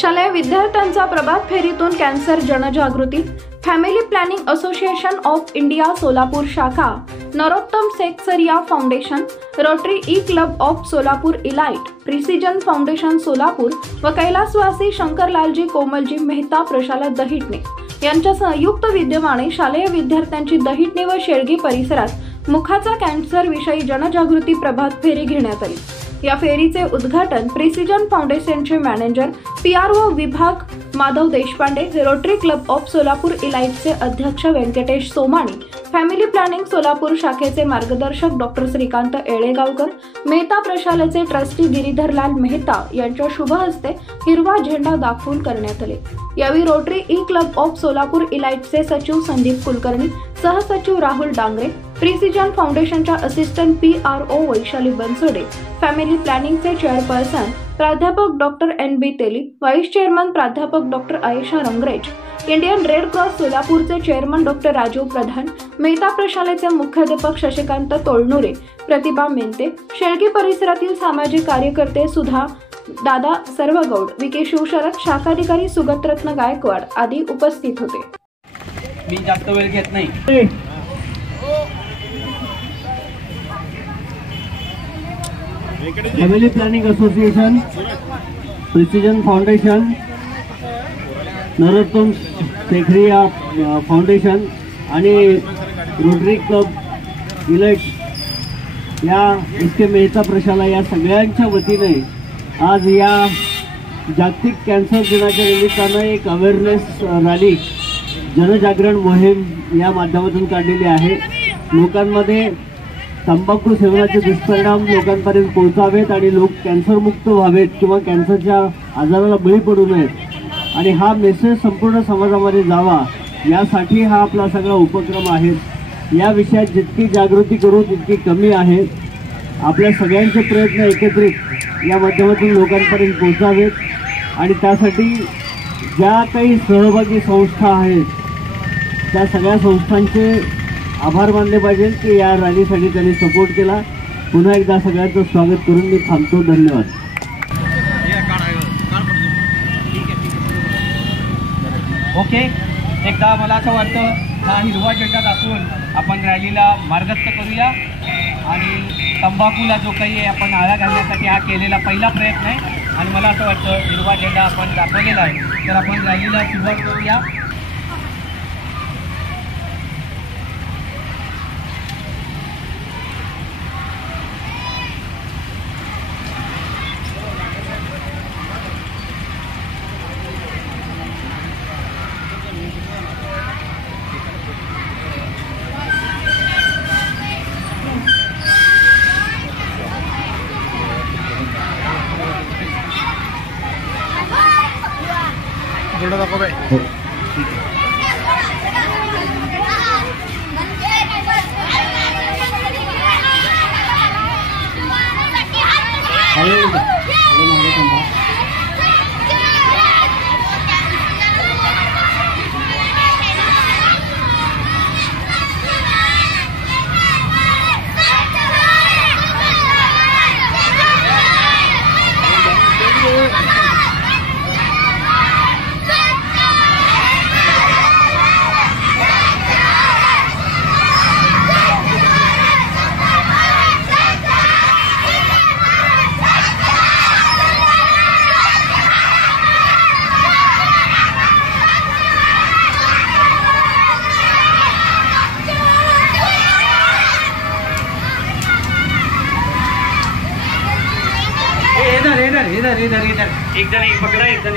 शालेय विद्यार्थ्यांचा प्रभात फेरीतून कॅन्सर जनजागृती। Family planning association of India Solapur शाखा, Narottam Seksaria foundation, rotary E club of Solapur elite, precision foundation Solapur व कैलासवासी शंकरलालजी कोमलजी मेहता प्रशाला दहिटणे यांच्या संयुक्त विद्यमाने शालेय विद्यार्थ्यांची दहिटणे व शेळगी परिसरात मुखाचा कॅन्सर विषयी जनजागृती प्रभात फेरी घेण्यात आली। या फेरीचे उद्घाटन प्रिसिजन फाउंडेशनचे मॅनेजर PRO विभाग Madhav Deshpande, rotary club of Solapur इलाइटचे अध्यक्ष व्यंकटेश सोमाणी, फॅमिली प्लॅनिंग सोलापूर शाखेचे मार्गदर्शक डॉक्टर श्रीकांत येळेगावकर, मेहता प्रशालेचे ट्रस्टी गिरीधरलाल मेहता यांच्या शुभ हस्ते हिरवा झेंडा दाखवून करण्यात आले। यावेळी rotary E club of Solapur इलाइटचे सचिव संदीप कुलकर्णी, सहसचिव राहुल डांगरे, प्रिसिजन फाउंडेशनच्या assistant PRO Vaishali Bansode, family प्लॅनिंगचे चेअरपर्सन प्राध्यापक doctor NB Teli, vice chairman प्राध्यापक doctor Ayesha Rangrez, Indian red cross सोलापूरचे चेअरमन डॉक्टर राजीव प्रधान, मेहता प्रशालेचे मुख्याध्यापक शशिकांत तोळनुरे, प्रतिभा मेंते, शेळगी परिसरातील सामाजिक कार्यकर्ते सुधा दादा सर्वगौड, विके शिवशरद, शाखाधिकारी सुगतरत्न गायकवाड आदी उपस्थित होते। मी जास्त वेळ घेत नाही। Family planning association, precision foundation, Narottam Seksaria foundation आणि रोटरी क्लब इलाइट या इसके मेहता प्रशाला या सगळ्यांच्या वतीने आज या जागतिक कॅन्सर दिनाच्या निमित्तानं एक अवेअरनेस रॅली, जनजागरण मोहीम या माध्यमातून काढलेली आहे। लोकांमध्ये तंबाखू सेवनाचे दुष्परिणाम लोकांपर्यंत पोहोचावेत आणि लोक कॅन्सरमुक्त व्हावेत किंवा कॅन्सरच्या आजाराला बळी पडू नयेत आणि हा मेसेज संपूर्ण समाजामध्ये जावा यासाठी हा आपला सगळा उपक्रम आहे। या विषयात जितकी जागृती करू तितकी कमी आहे। आपल्या सगळ्यांचे प्रयत्न एकत्रित या माध्यमातून लोकांपर्यंत पोहोचावेत आणि त्यासाठी ज्या काही सहभागी संस्था आहेत त्या सगळ्या संस्थांचे आभार मानले पाहिजे की या रॅलीसाठी त्यांनी सपोर्ट केला। पुन्हा एकदा सगळ्यांचं स्वागत करून मी थांबतो। धन्यवाद। ओके, एकदा मला असं वाटतं हा हिरवा झेंडा दाखवून आपण रॅलीला मार्गस्थ करूया आणि तंबाखूला जो काही आपण आळा घालण्यासाठी हा केलेला पहिला प्रयत्न आहे आणि मला असं वाटतं हिरवा झेंडा आपण दाखवलेला आहे तर आपण रॅलीला सुरुवात करूया। झेंडा दाखव बाई। इधर एक जन पकड़ा, एक जन